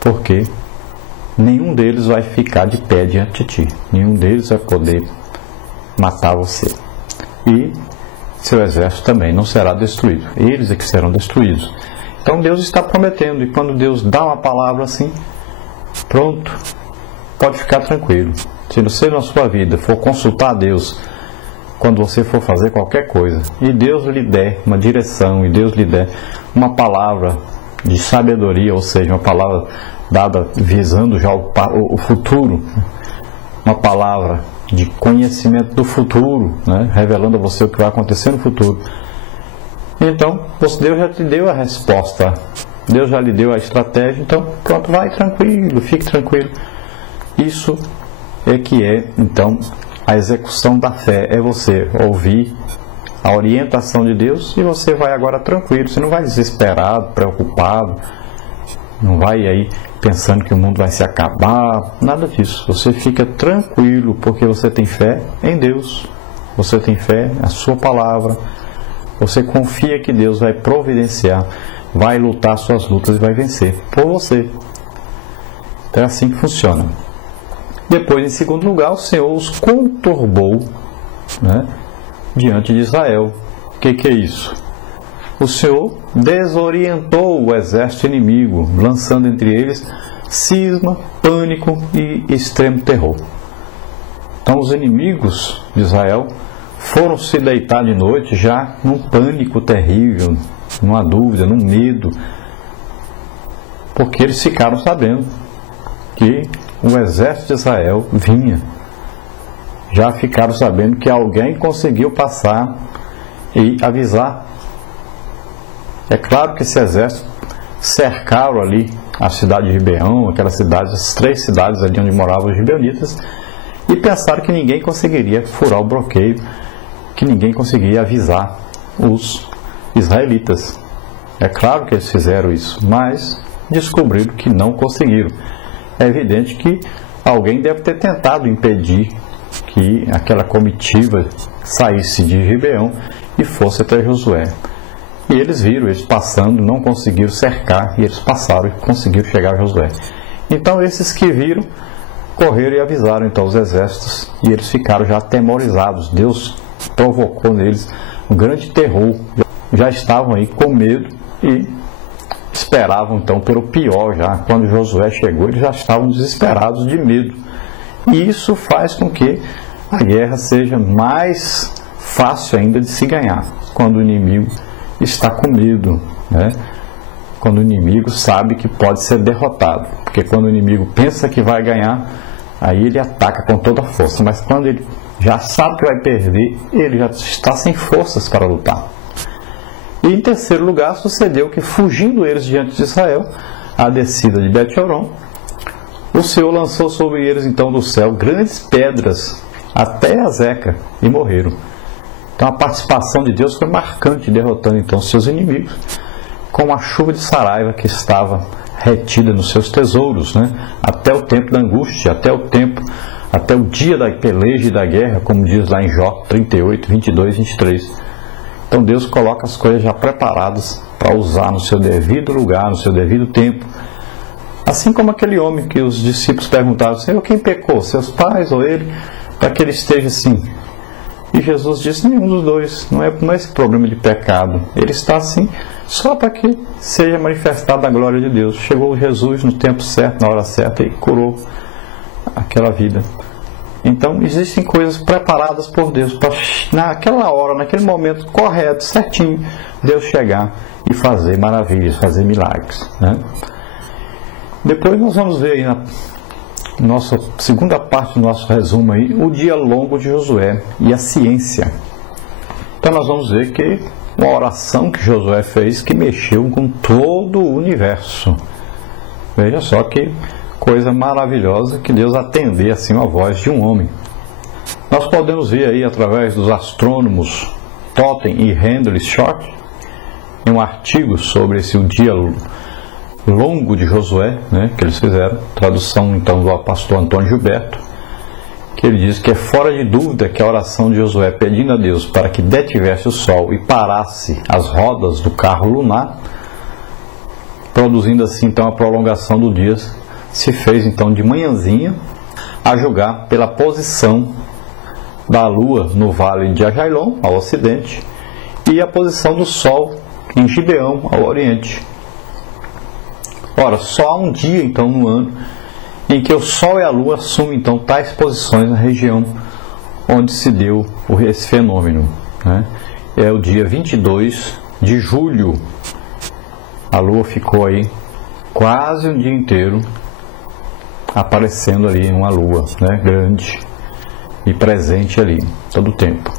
porque nenhum deles vai ficar de pé diante de ti, nenhum deles vai poder matar você, e seu exército também não será destruído, eles é que serão destruídos. Então Deus está prometendo, e quando Deus dá uma palavra assim, pronto, pode ficar tranquilo. Se você na sua vida for consultar a Deus, quando você for fazer qualquer coisa, e Deus lhe der uma direção, e Deus lhe der uma palavra de sabedoria, ou seja, uma palavra dada visando já o futuro, uma palavra de conhecimento do futuro, né? Revelando a você o que vai acontecer no futuro, então Deus já te deu a resposta, Deus já lhe deu a estratégia, então pronto, vai tranquilo, fique tranquilo. Isso é que é então a execução da fé, é você ouvir a orientação de Deus e você vai agora tranquilo, você não vai desesperado, preocupado, não vai aí pensando que o mundo vai se acabar, nada disso. Você fica tranquilo porque você tem fé em Deus, você tem fé na sua palavra, você confia que Deus vai providenciar, vai lutar suas lutas e vai vencer por você. Então é assim que funciona. Depois, em segundo lugar, o Senhor os conturbou, né, diante de Israel. O que é isso? O Senhor desorientou o exército inimigo, lançando entre eles cisma, pânico e extremo terror. Então os inimigos de Israel foram se deitar de noite já num pânico terrível, numa dúvida, num medo, porque eles ficaram sabendo que o exército de Israel vinha. Já ficaram sabendo que alguém conseguiu passar e avisar. É claro que esse exército cercaram ali a cidade de Gibeão, aquelas cidades, as 3 cidades ali onde moravam os gibeonitas, e pensaram que ninguém conseguiria furar o bloqueio, que ninguém conseguiria avisar os israelitas. É claro que eles fizeram isso, mas descobriram que não conseguiram. É evidente que alguém deve ter tentado impedir que aquela comitiva saísse de Gibeão e fosse até Josué. E eles viram, eles passando, não conseguiram cercar, e eles passaram e conseguiram chegar a Josué. Então esses que viram, correram e avisaram então os exércitos, e eles ficaram já atemorizados. Deus provocou neles um grande terror. Já estavam aí com medo e esperavam então pelo pior já. Quando Josué chegou, eles já estavam desesperados de medo. E isso faz com que a guerra seja mais fácil ainda de se ganhar, quando o inimigo está com medo, né? Quando o inimigo sabe que pode ser derrotado. Porque quando o inimigo pensa que vai ganhar, aí ele ataca com toda a força. Mas quando ele já sabe que vai perder, ele já está sem forças para lutar. E em terceiro lugar, sucedeu que, fugindo eles diante de Israel, a descida de Bet-horon, o Senhor lançou sobre eles então do céu grandes pedras até Azeca, e morreram. Então a participação de Deus foi marcante, derrotando então seus inimigos com a chuva de saraiva que estava retida nos seus tesouros, né? Até o tempo da angústia, até o dia da peleja e da guerra, como diz lá em Jó 38, 22 e 23. Então Deus coloca as coisas já preparadas para usar no seu devido lugar, no seu devido tempo. Assim como aquele homem que os discípulos perguntaram: Senhor, quem pecou, seus pais ou ele, para que ele esteja assim? E Jesus disse: nenhum dos dois, não é esse problema de pecado, ele está assim só para que seja manifestada a glória de Deus. Chegou Jesus no tempo certo, na hora certa, e curou aquela vida. Então existem coisas preparadas por Deus para naquela hora, naquele momento correto, certinho, Deus chegar e fazer maravilhas, fazer milagres, né? Depois nós vamos ver aí na nossa segunda parte do nosso resumo aí, o dia longo de Josué e a ciência. Então nós vamos ver que uma oração que Josué fez que mexeu com todo o universo. Veja só que coisa maravilhosa que Deus atender assim a voz de um homem. Nós podemos ver aí através dos astrônomos Totten e Handley Short, em um artigo sobre esse o dia longo de Josué, né, que eles fizeram, tradução então do pastor Antônio Gilberto, que ele diz que é fora de dúvida que a oração de Josué pedindo a Deus para que detivesse o sol e parasse as rodas do carro lunar produzindo assim então a prolongação do dia. Se fez então de manhãzinha, a julgar pela posição da lua no vale de Ajalon, ao ocidente, e a posição do sol em Gibeão, ao oriente. Ora, só há um dia então no ano em que o sol e a lua assumem então tais posições na região onde se deu esse fenômeno, né? É o dia 22 de julho. A lua ficou aí quase um dia inteiro aparecendo ali uma lua, né, grande e presente ali todo o tempo.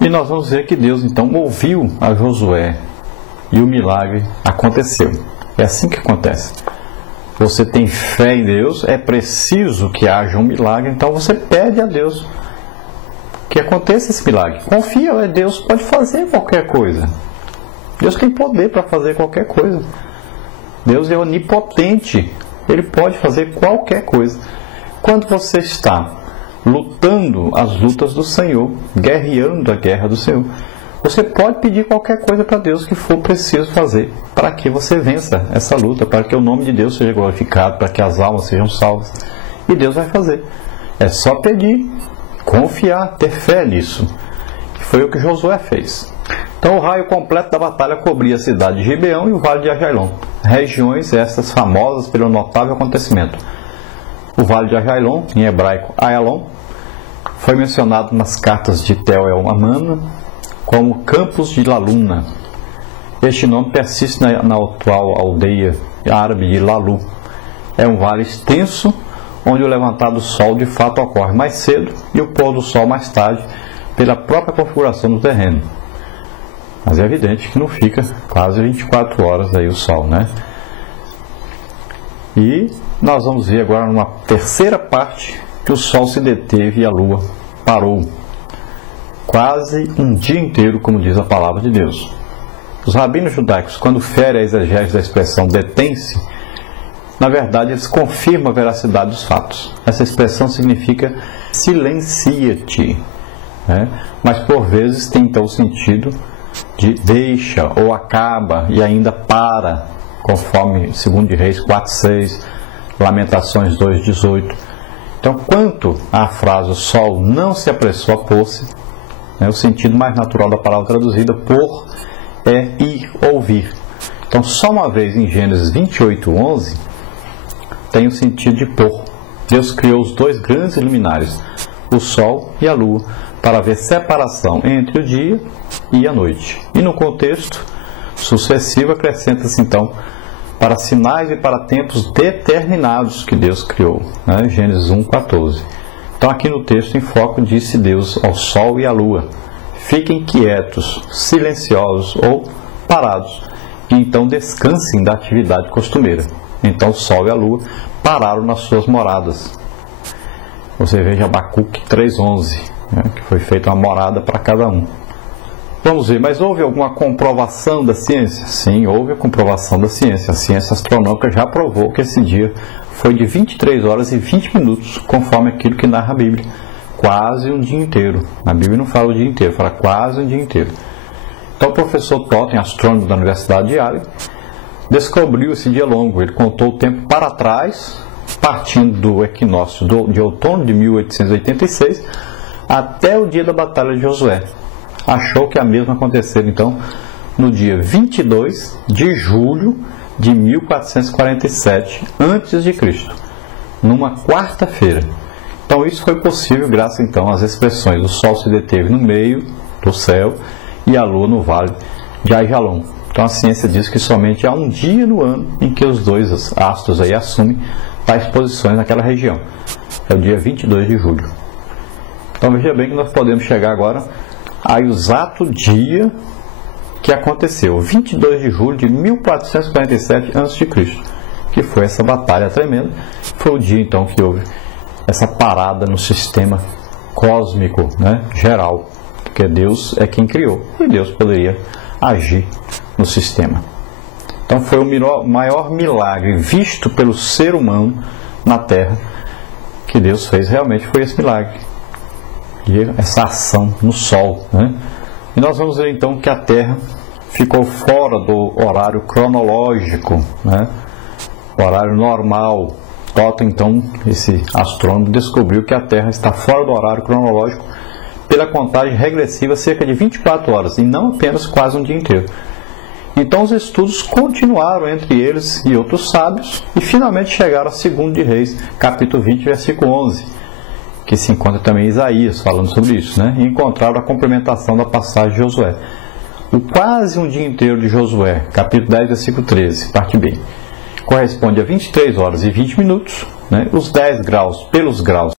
E nós vamos ver que Deus então ouviu a Josué e o milagre aconteceu. É assim que acontece. Você tem fé em Deus, é preciso que haja um milagre, então você pede a Deus que aconteça esse milagre. Confia, Deus pode fazer qualquer coisa. Deus tem poder para fazer qualquer coisa. Deus é onipotente. Ele pode fazer qualquer coisa. Quando você está lutando as lutas do Senhor, guerreando a guerra do Senhor, você pode pedir qualquer coisa para Deus que for preciso fazer para que você vença essa luta, para que o nome de Deus seja glorificado, para que as almas sejam salvas. E Deus vai fazer. É só pedir, confiar, ter fé nisso. Que foi o que Josué fez. Então o raio completo da batalha cobria a cidade de Gibeão e o vale de Ajalon, regiões essas famosas pelo notável acontecimento. O vale de Ajalon, em hebraico Ayalon, foi mencionado nas cartas de Tel El Amana como Campos de Laluna. Este nome persiste na atual aldeia árabe de Lalu. É um vale extenso onde o levantar do sol de fato ocorre mais cedo e o pôr do sol mais tarde pela própria configuração do terreno. Mas é evidente que não fica quase 24 horas aí o sol, né? E nós vamos ver agora numa terceira parte que o sol se deteve e a lua parou. Quase um dia inteiro, como diz a palavra de Deus. Os rabinos judaicos, quando ferem a exegese da expressão detém-se, na verdade eles confirmam a veracidade dos fatos. Essa expressão significa silencia-te, né? Mas por vezes tem então o sentido de deixa ou acaba e ainda para, conforme 2 Reis 4:6, Lamentações 2:18. Então, quanto à frase o sol não se apressou a pôr-se, né, o sentido mais natural da palavra traduzida por é ir ou vir. Então, só uma vez em Gênesis 28:11 tem o sentido de pôr. Deus criou os dois grandes luminares, o sol e a lua, para haver separação entre o dia e a noite. E no contexto sucessivo acrescenta-se então para sinais e para tempos determinados que Deus criou, né? Gênesis 1:14. Então aqui no texto em foco disse Deus ao sol e à lua: fiquem quietos, silenciosos ou parados, e então descansem da atividade costumeira. Então o sol e a lua pararam nas suas moradas. Você veja Abacuque 3:11, né? Que foi feita uma morada para cada um. Vamos ver, mas houve alguma comprovação da ciência? Sim, houve a comprovação da ciência. A ciência astronômica já provou que esse dia foi de 23 horas e 20 minutos, conforme aquilo que narra a Bíblia. Quase um dia inteiro. A Bíblia não fala o dia inteiro, fala quase um dia inteiro. Então o professor Totten, astrônomo da Universidade de Yale, descobriu esse dia longo. Ele contou o tempo para trás, partindo do equinócio de outono de 1886 até o dia da Batalha de Josué. Achou que a mesma aconteceu, então, no dia 22 de julho de 1447 a.C., numa quarta-feira. Então, isso foi possível graças, então, às expressões: o sol se deteve no meio do céu e a lua no vale de Ajalon. Então, a ciência diz que somente há um dia no ano em que os dois astros aí assumem tais posições naquela região. É o dia 22 de julho. Então, veja bem que nós podemos chegar agora ao exato dia que aconteceu, 22 de julho de 1447 a.C., que foi essa batalha tremenda. Foi o dia então que houve essa parada no sistema cósmico, né, geral, porque Deus é quem criou e Deus poderia agir no sistema. Então foi o maior milagre visto pelo ser humano na Terra que Deus fez. Realmente foi esse milagre, e essa ação no Sol, né? E nós vamos ver então que a Terra ficou fora do horário cronológico, né? Horário normal. Otto, então, esse astrônomo, descobriu que a Terra está fora do horário cronológico pela contagem regressiva cerca de 24 horas, e não apenas quase um dia inteiro. Então os estudos continuaram entre eles e outros sábios, e finalmente chegaram a 2 de Reis, capítulo 20, versículo 11, que se encontra também em Isaías, falando sobre isso, né? E encontraram a complementação da passagem de Josué. O quase um dia inteiro de Josué, capítulo 10, versículo 13, parte B, corresponde a 23 horas e 20 minutos, né? Os 10 graus pelos graus